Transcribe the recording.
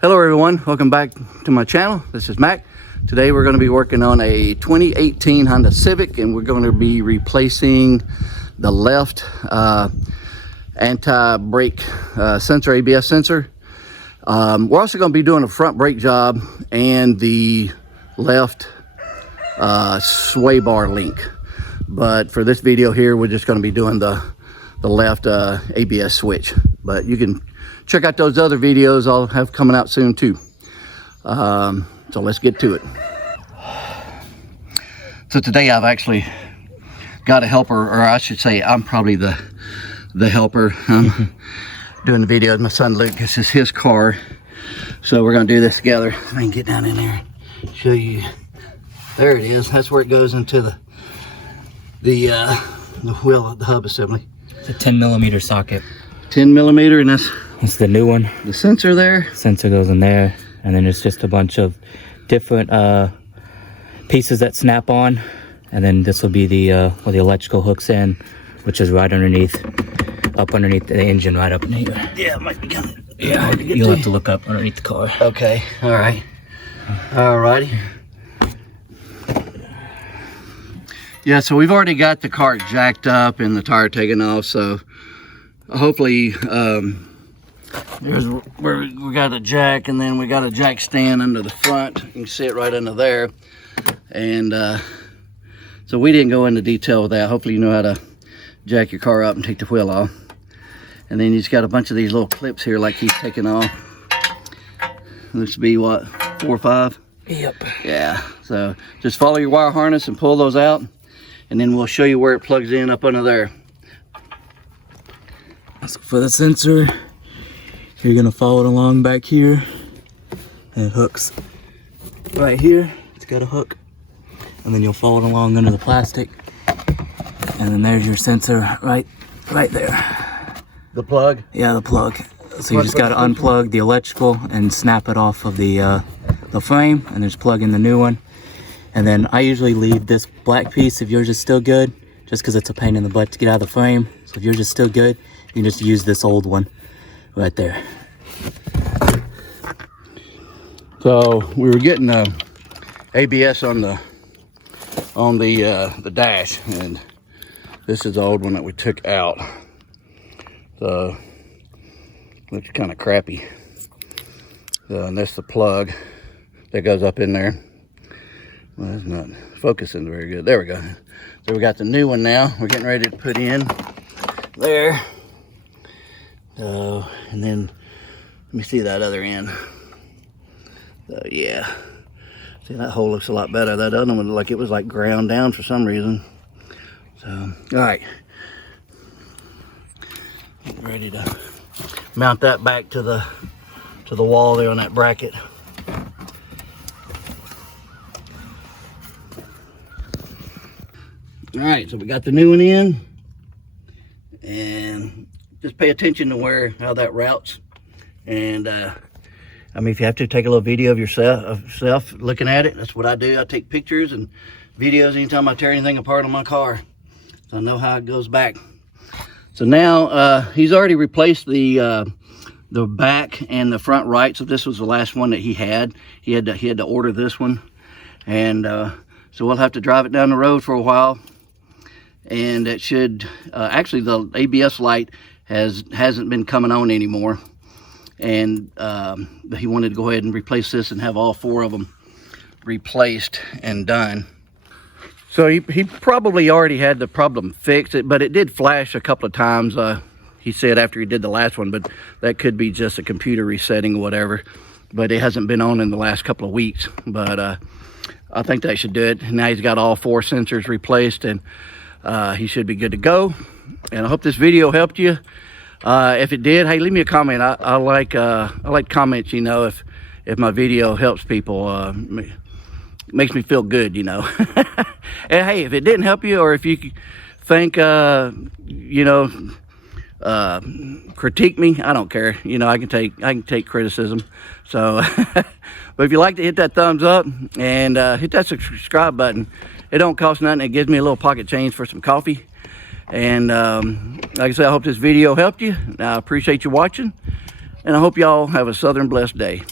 Hello everyone, welcome back to my channel. This is Mac. Today we're going to be working on a 2018 Honda Civic, and we're going to be replacing the left anti-brake sensor, ABS sensor. We're also going to be doing a front brake job and the left sway bar link. But for this video here, we're just going to be doing the left ABS switch. But you can check out those other videos I'll have coming out soon too. So let's get to it. So today I've actually got a helper, or I should say I'm probably the helper. Doing the video with my son Luke. This is his car, so we're gonna do this together. I can get down in there and show you. There it is. That's where it goes into the wheel, the hub assembly. It's a 10mm socket. 10mm, and that's the new one. The sensor there. Sensor goes in there, and then it's just a bunch of different pieces that snap on, and then this will be the where the electrical hooks in, which is right underneath, up underneath the engine, right up in here. Yeah, it might be kind of. Yeah, you'll have to look up underneath the car. Okay, all right, all righty. Yeah, so we've already got the car jacked up and the tire taken off, so hopefully there's where we got a jack, and then we got a jack stand under the front. You can see it right under there. And so we didn't go into detail with that. Hopefully you know how to jack your car up and take the wheel off. And then you just got a bunch of these little clips here like he's taking off. This would be what, 4 or 5? Yep. Yeah, so just follow your wire harness and pull those out, and then we'll show you where it plugs in up under there. For the sensor, you're gonna follow it along back here, and it hooks right here. It's got a hook, and then you'll follow it along under the plastic, and then there's your sensor right there. The plug? Yeah, the plug. So you just gotta unplug the electrical and snap it off of the frame, and just plug in the new one. And then I usually leave this black piece if yours is still good, just because it's a pain in the butt to get out of the frame. So if yours is still good, you can just use this old one right there. So we were getting ABS on the dash, and this is the old one that we took out. So looks kind of crappy. And that's the plug that goes up in there. Well, that's not focusing very good. There we go. So we got the new one now. We're getting ready to put in there. And then let me see that other end. Yeah. See, that hole looks a lot better. That other one looked like it was like ground down for some reason. So, all right. Getting ready to mount that back to the wall there on that bracket. All right, so we got the new one in, and just pay attention to how that routes. And I mean, if you have to take a little video of yourself looking at it, that's what I do. I take pictures and videos anytime I tear anything apart on my car, so I know how it goes back. So now he's already replaced the back and the front right. So this was the last one that he had. He had to order this one, and so we'll have to drive it down the road for a while. And it should actually, the ABS light hasn't been coming on anymore, and he wanted to go ahead and replace this and have all 4 of them replaced and done. So he probably already had the problem fixed, but it did flash a couple of times, he said, after he did the last one, but that could be just a computer resetting or whatever. But it hasn't been on in the last couple of weeks. But I think that should do it. Now he's got all 4 sensors replaced, and he should be good to go. And I hope this video helped you. If it did, hey, leave me a comment. I like comments, you know, if my video helps people. Makes me feel good, you know. And hey, if it didn't help you, or if you think you know, critique me, I don't care. You know, I can take criticism. So but if you like to hit that thumbs up and hit that subscribe button. It don't cost nothing. It gives me a little pocket change for some coffee. And like I said, I hope this video helped you. I appreciate you watching. And I hope y'all have a southern blessed day.